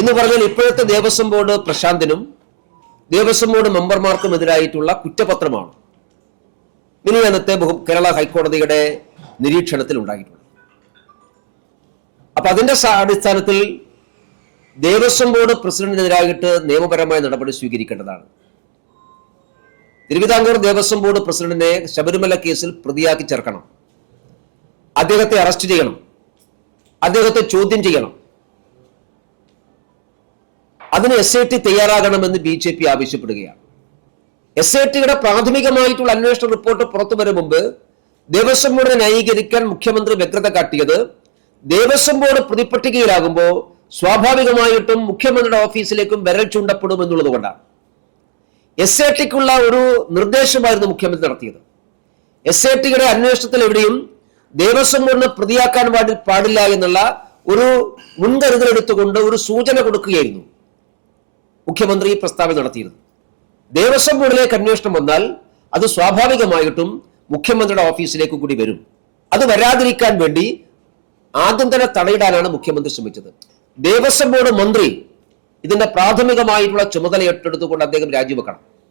എന്ന് പറഞ്ഞാൽ ഇപ്പോഴത്തെ ദേവസ്വം ബോർഡ് പ്രശാന്തിനും ദേവസ്വം ബോർഡ് മെമ്പർമാർക്കും എതിരായിട്ടുള്ള കുറ്റപത്രമാണ്. ഇനി ബഹു- കേരള ഹൈക്കോടതിയുടെ നിരീക്ഷണത്തിൽ ഉണ്ടായിട്ടുള്ളത് അപ്പൊ അതിന്റെ അടിസ്ഥാനത്തിൽ ദേവസ്വം ബോർഡ് പ്രസിഡന്റിനെതിരായിട്ട് നിയമപരമായ നടപടി സ്വീകരിക്കേണ്ടതാണ്. തിരുവിതാംകൂർ ദേവസ്വം ബോർഡ് പ്രസിഡന്റിനെ ശബരിമല കേസിൽ പ്രതിയാക്കി ചേർക്കണം. അദ്ദേഹത്തെ അറസ്റ്റ് ചെയ്യണം. അദ്ദേഹത്തെ ചോദ്യം ചെയ്യണം. അതിന് എസ് ഐ ടി തയ്യാറാകണമെന്ന് ബി ജെ പി ആവശ്യപ്പെടുകയാണ്. എസ് ഐ ടിയുടെ പ്രാഥമികമായിട്ടുള്ള അന്വേഷണ റിപ്പോർട്ട് പുറത്തു വരും മുമ്പ് ദേവസ്വം ബോർഡിനെ ന്യായീകരിക്കാൻ മുഖ്യമന്ത്രി വ്യക്തത കാട്ടിയത് ദേവസ്വം ബോർഡ് പ്രതിപട്ടികയിലാകുമ്പോൾ സ്വാഭാവികമായിട്ടും മുഖ്യമന്ത്രിയുടെ ഓഫീസിലേക്കും വിരൽ ചൂണ്ടപ്പെടും എന്നുള്ളത് കൊണ്ടാണ്. എസ് ഐ ടിക്കുള്ള ഒരു നിർദ്ദേശമായിരുന്നു മുഖ്യമന്ത്രി നടത്തിയത്. എസ് ഐ ടിയുടെ അന്വേഷണത്തിൽ എവിടെയും ദേവസ്വം ബോർഡിനെ പ്രതിയാക്കാൻ പാടി പാടില്ല എന്നുള്ള ഒരു മുൻകരുതൽ എടുത്തുകൊണ്ട് ഒരു സൂചന കൊടുക്കുകയായിരുന്നു. മുഖ്യമന്ത്രി പ്രസ്താവന നടത്തിയിരുന്നു. ദേവസ്വം ബോർഡിലേക്ക് അന്വേഷണം വന്നാൽ അത് സ്വാഭാവികമായിട്ടും മുഖ്യമന്ത്രിയുടെ ഓഫീസിലേക്ക് കൂടി വരും. അത് വരാതിരിക്കാൻ വേണ്ടി ആദ്യം തന്നെ തടയിടാനാണ് മുഖ്യമന്ത്രി ശ്രമിച്ചത്. ദേവസ്വം ബോർഡ് മന്ത്രി ഇതിന്റെ പ്രാഥമികമായിട്ടുള്ള ചുമതല ഏറ്റെടുത്തുകൊണ്ട് അദ്ദേഹം രാജിവെക്കണം.